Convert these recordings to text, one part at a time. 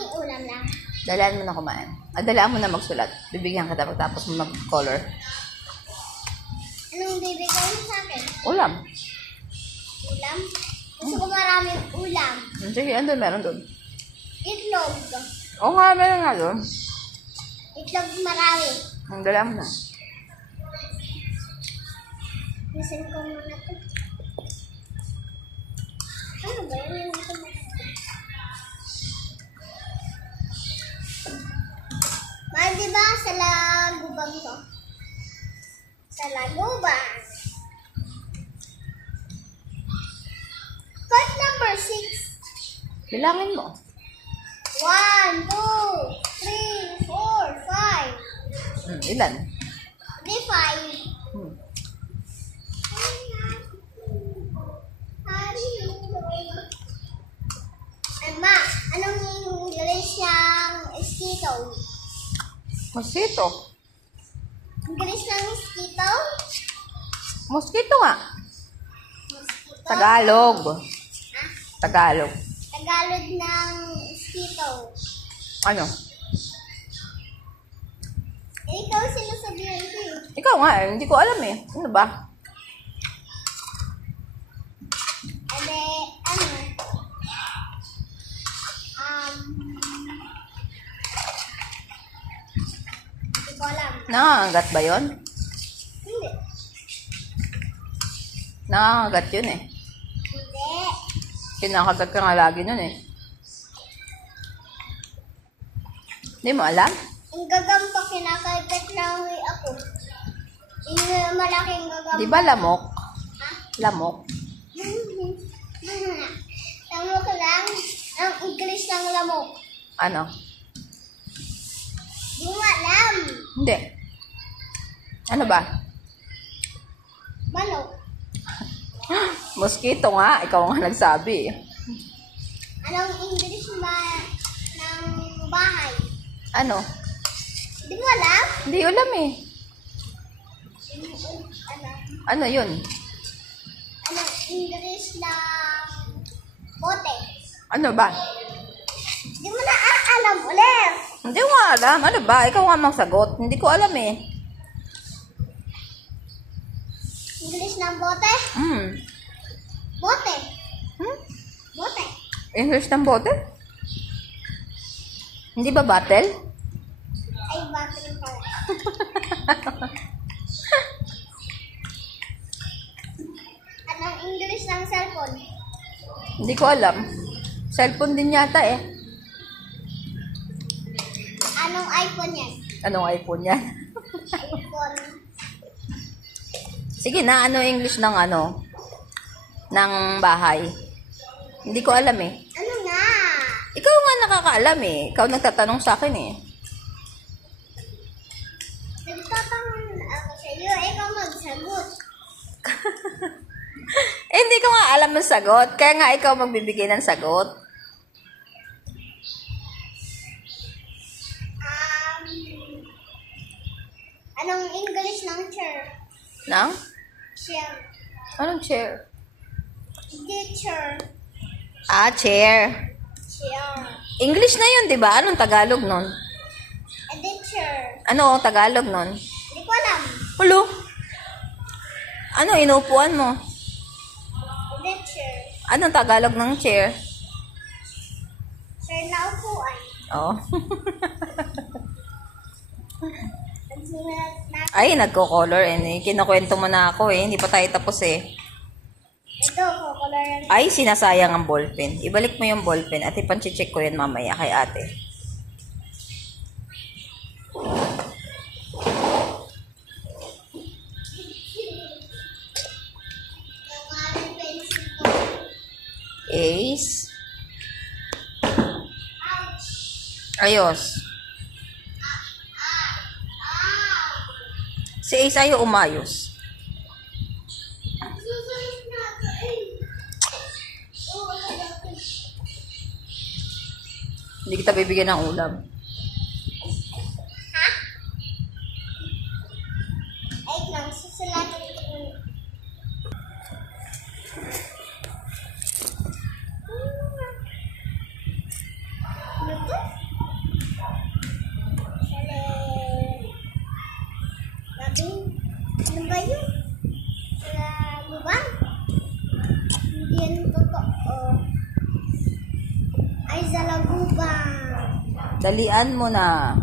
yung ulam lang? Dalaan mo na kumain. Dalaan mo na magsulat. Bibigyan kita pagtapos mo mag-color. Anong bibigay mo sa akin? Ulam. Ulam? Gusto ko maraming ulam. Sige, andun, meron doon. Itlog. Oo nga, meron nga doon. Itlog marami. Dalaan mo na. Listen ko muna ito. Ano ba yun? Mahal, di ba sa lagubang to? Sa lagubang. Part number 6. Bilangin mo. 1, 2, 3, 4, 5. Ilan? Di 5. Ma, anong English ng mosquito? Mosquito. English ng mosquito? Mosquito nga. Mosquito? Tagalog. Ha? Tagalog. Tagalog ng mosquito. Ano? Ikaw sinasabihan ko eh. Ikaw nga, hindi ko alam eh. Ano ba? Ade, ano? Hindi ko alam. Nangangagat ba yon? Hindi. Nangangagat yun eh. Hindi. Kinakagat ka nga lagi nun eh. Hindi mo alam? Ang gagampa, kinakagat lang ako. Yung malaking gagampa. Di ba lamok? Ha? Lamok. Lamok lang. Ang English ng lamok. Ano? Di mo alam. Hindi. Ano ba? Manok. Mosquito nga. Ikaw nga nagsabi eh. Anong English ng bahay? Ano? Di mo alam? Hindi alam eh. Ano? Ano yun? Anong English ng bote? Ano ba? Di mo na alam ulit. Hindi ko nga alam. Ano ba? Ikaw nga magsagot. Hindi ko alam eh. English ng bote? Bote. Bote. English ng bote? Hindi ba battle? Ay, battery pala. Anong English ng cellphone? Hindi ko alam. Cellphone din yata eh. Anong iPhone yan? Anong iPhone yan? iPhone. Sige na, ano English ng ano? Ng bahay? Hindi ko alam eh. Ano nga? Ikaw nga nakakaalam eh. Ikaw nagtatanong sa akin eh. Nagtatanong ako sa iyo, ikaw magsagot. Eh, hindi ko nga alam ang sagot. Kaya nga ikaw magbibigay ng sagot. Anong English ng chair? Nang? Chair. Anong chair? Teacher. Ah, chair. Chair. English na yun, di ba? Anong Tagalog nun? Teacher. Ano ang Tagalog nun? Hindi ko alam. Hulo? Ano inuupuan mo? Teacher. Anong Tagalog ng chair? Chair na upuan. Oh. Nagsulat na. Ay, nagko-color eh. Kinukwento mo na ako eh. Hindi pa tayo tapos eh. Ito, kukularan. Ay, sinasayang ang ballpen. Ibalik mo yung ballpen at ipanche-check ko yan mamaya kay ate. Yung pencil ko. Ace. Ouch. Ayos. Si Ace ayaw umayos. Susunod na ako eh. Oo, okay. Hindi kita bibigyan ng ulam. Ha? Ay, lang, susulatan ko muna. Ano to? Sabi, ano ba yun? Sa lubang? Hindi yan totoo. Ay, sa lagubang. Dalian mo na.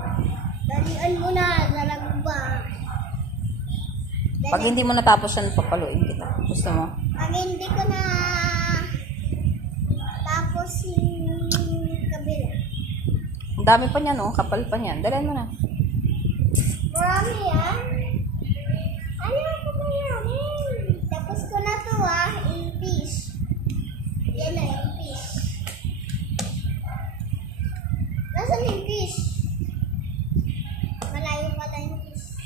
Dalian mo na, sa lagubang. Pag hindi mo natapos yan, papaluin kita. Gusto mo? Pag hindi ko na tapos yung kabila. Ang dami pa niyan, oh. Kapal pa niyan. Dalian mo na. Marami yan. Ayaw ko ba yan? Tapos ko na to in piece. Yan na yung piece. Nasaan yung piece? Malayo pala yung piece.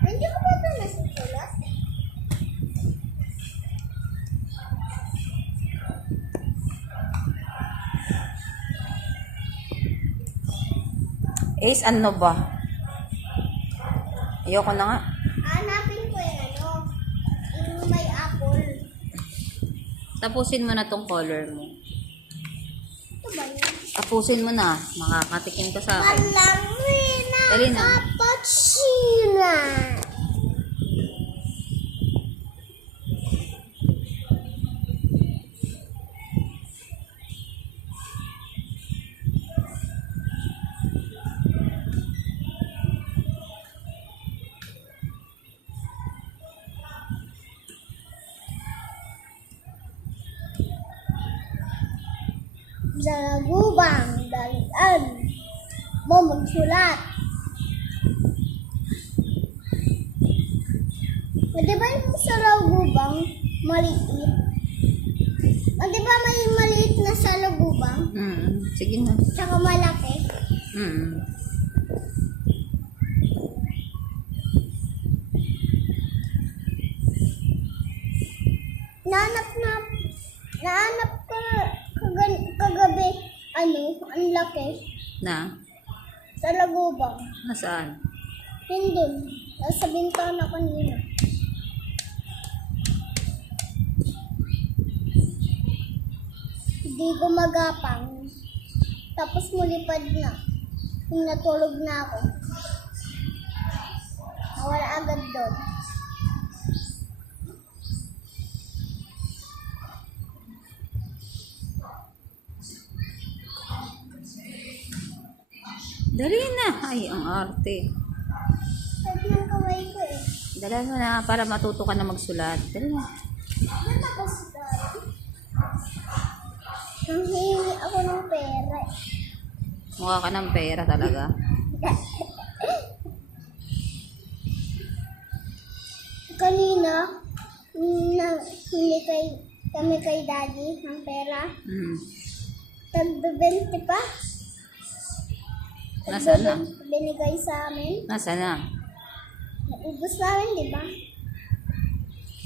Hindi ko ba ito nasusulat? Ace, ano ba? Ayoko na nga. Hanapin ko yung may apple. Tapusin mo na tong color mo. Ito ba yun? Tapusin mo na. Makakatikim ka sa akin. Malami na Dali na. cappuccino. Sa lagubang dalian mo magsulat. Di ba yung sa lagubang maliit? Di ba may maliit na sa lagubang? Sige na. Tsaka malaki? Naanap ko kagabi, ang laki, Na? sa lagubang. Nasaan? Yun nasa bintana kanina. Hindi gumagapang. Tapos mulipad na. Kung natulog na ako. Nawala agad doon. Dali na. Ay, ang arte. Kahit ng kamay ko Dali mo na para matuto ka na magsulat. Dali na. Ano tapos doon? Nanghihingi ako ng pera. Mukha ka ng pera talaga. Kanina, hindi kami kay daddy ng pera. Tag-20 pa. Nasaan na? Binigay sa amin. Nasaan na? Naubos namin, di ba?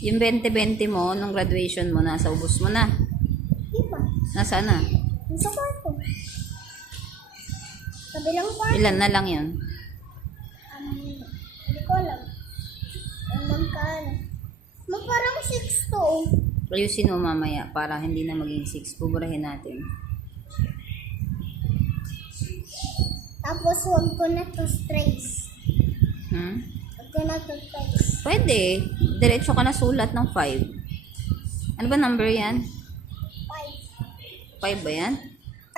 Yung 20-20 mo, nung graduation mo, nasa ubos mo na. Di ba? Nasaan na? Sa kwarto. Kabilang kwarto. Ilan na lang yun? Hindi ko alam. Magkano? Parang 6 to. Ayusin mo mamaya para hindi na maging 6. Buburahin natin. Tapos huwag ko na to trace. Huwag ko na to trace. Pwede. Diretso ka na sulat ng 5. Ano ba number yan? 5 ba yan?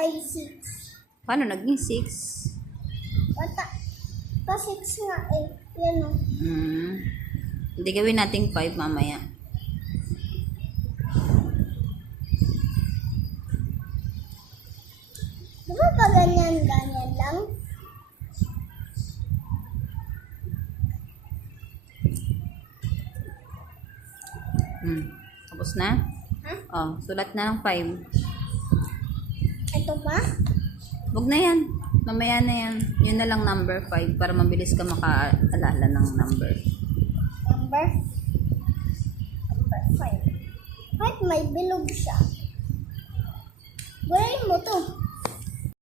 6. Paano naging 6? Pa 6 nga Yan o. Hindi gawin nating 5 mamaya. Di ba pa ganyan lang? Tapos na? Ha? Oh, sulat na ng 5. Ito ba? Wag na yan. Mamaya na yan. Yun na lang number 5 para mabilis ka makaalala ng number. Number 5. Kahit may bilog siya. Gawin mo to.